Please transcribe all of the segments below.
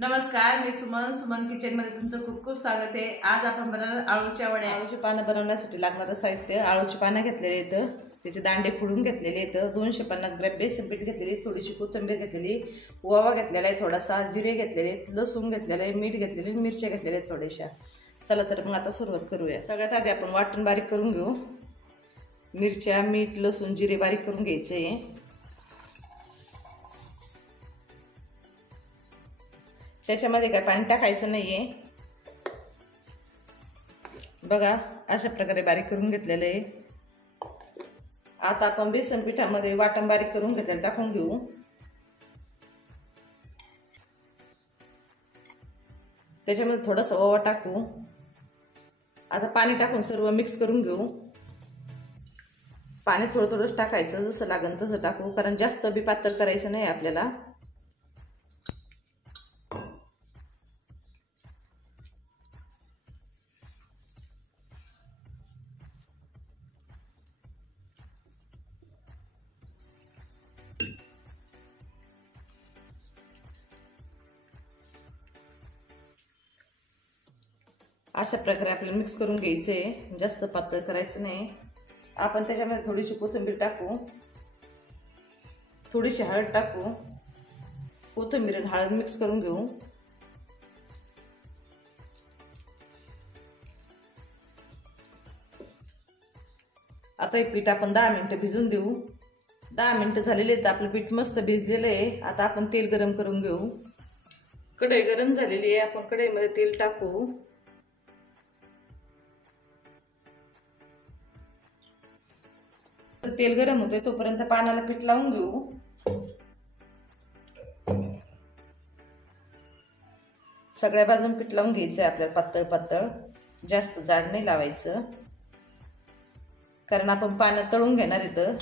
नमस्कार, मी सुमन किचन मध्ये तुमचं खूप खूप स्वागत आहे। आज आपण बनवणार आळूच्या वड्या। आळूची पानं बनवण्यासाठी लागणारं साहित्य: आळूची पानं घेतलेली आहेत, त्याचे दांडे फोडून घेतलेले आहेत, 250 ग्रॅम बेसन पीठ घेतलेली, थोडीशी कोथिंबीर घेतलेली, ओवा घेतलेला आहे, थोडासा जिरे घेतलेले, लसूण घेतलेले आहे, मीठ घेतलेले, मिरच्या घेतलेल्या आहेत थोड्याशा। चला तर मग आता सुरुवात करूया। सगळ्यात आधी आपण वाटण बारीक करून घेऊ। मिरच्या, मीठ, लसूण, जिरे बारीक करून घ्यायचे आहे। त्याच्यामध्ये काय पाणी टाकायचं नाहीये, बघा अशा प्रकारे बारीक करून घेतलेलं आहे। आता आपण बेसन पिठामध्ये वाटण बारीक करून घेतलेलं टाकून घेऊ। त्याच्यामध्ये थोडासा ओवा टाकू। आता पाणी टाकून सर्व मिक्स करून घेऊ। पाणी थोडं थोडंच टाकायचं, जसं लागेल तसं टाकू, कारण जास्त बी पातळ करायचं नाही आपल्याला। अशा प्रकारे आपल्याला मिक्स करून घ्यायचे आहे, जास्त पातळ करायचं नाही। आपण त्याच्यामध्ये थोडीशी कोथिंबीर टाकू, थोडीशी हळद टाकू, कोथिंबीर आणि हळद मिक्स करून घेऊ। आता हे पीठ आपण 10 मिनिटं भिजून देऊ। 10 मिनिटं झालेले आहेत, आपलं पीठ मस्त भिजलेलं आहे। आता आपण तेल गरम करून घेऊ। कढई गरम झालेली आहे, आपण कढईमध्ये तेल टाकू। तेल गरम होते तोपर्यंत पानाला पीठ लावून घेऊ। सगळ्या बाजून पीठ लावून घ्यायचं आहे आपल्याला, पातळ पातळ, जास्त जाड नाही लावायचं, कारण आपण पानं तळून घेणार इथं।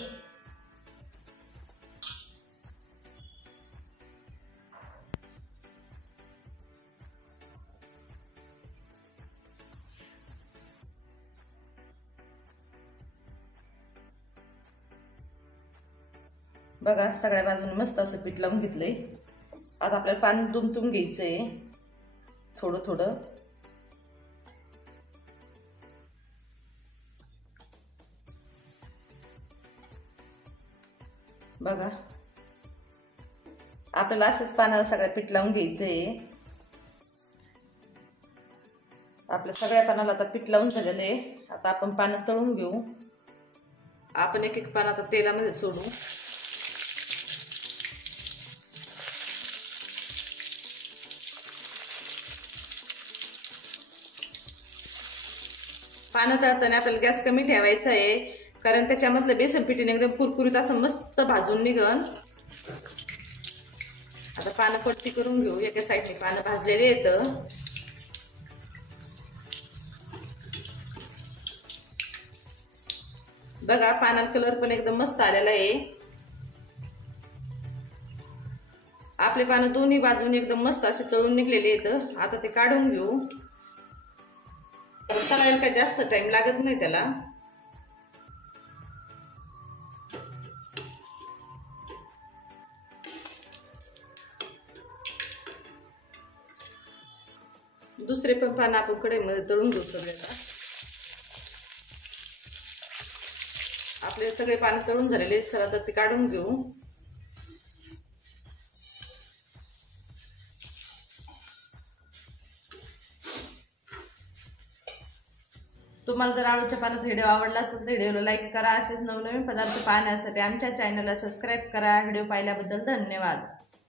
बघा सगळ्या बाजूने मस्त असं पीठ लावून घेतलंय। आता आपल्याला पाणी दुमटून घ्यायचंय थोडं थोडं। बघा आपल्याला असंच पानाला सगळ्या पीठ लावून घ्यायचंय। आपल्या सगळ्या पानाला आता पीठ लावून झालेलं आहे। आता आपण पानं तळून घेऊ। आपण एक एक पान आता तेलामध्ये सोडू। पानं तळताना आपल्याला गॅस कमी ठेवायचा आहे, कारण त्याच्यामधलं बेसन पिठीने एकदम कुरकुरीत असं मस्त भाजून निघन। आता पानं पट्टी करून घेऊ। एका साईडने पानं भाजलेले आहेत। बघा पानाला कलर पण एकदम मस्त आलेला आहे। आपले पानं दोन्ही बाजूने एकदम मस्त असे तळून निघलेले आहेत। आता ते काढून घेऊ। तळायला काही जास्त टाइम लागत नाही त्याला। दुसरे पण पानं आपण कढईमध्ये तळून घेऊ सगळ्याला। आपले सगळे पानं तळून झालेले, चला तर ते काढून घेऊ। तुम्हाला जर आळूच्या पानाचा व्हिडिओ आवडला असेल तर व्हिडिओला लाईक करा। असेच नवनवीन पदार्थ पाहण्यासाठी आमच्या चॅनलला सबस्क्राईब करा। व्हिडिओ पाहिल्याबद्दल धन्यवाद।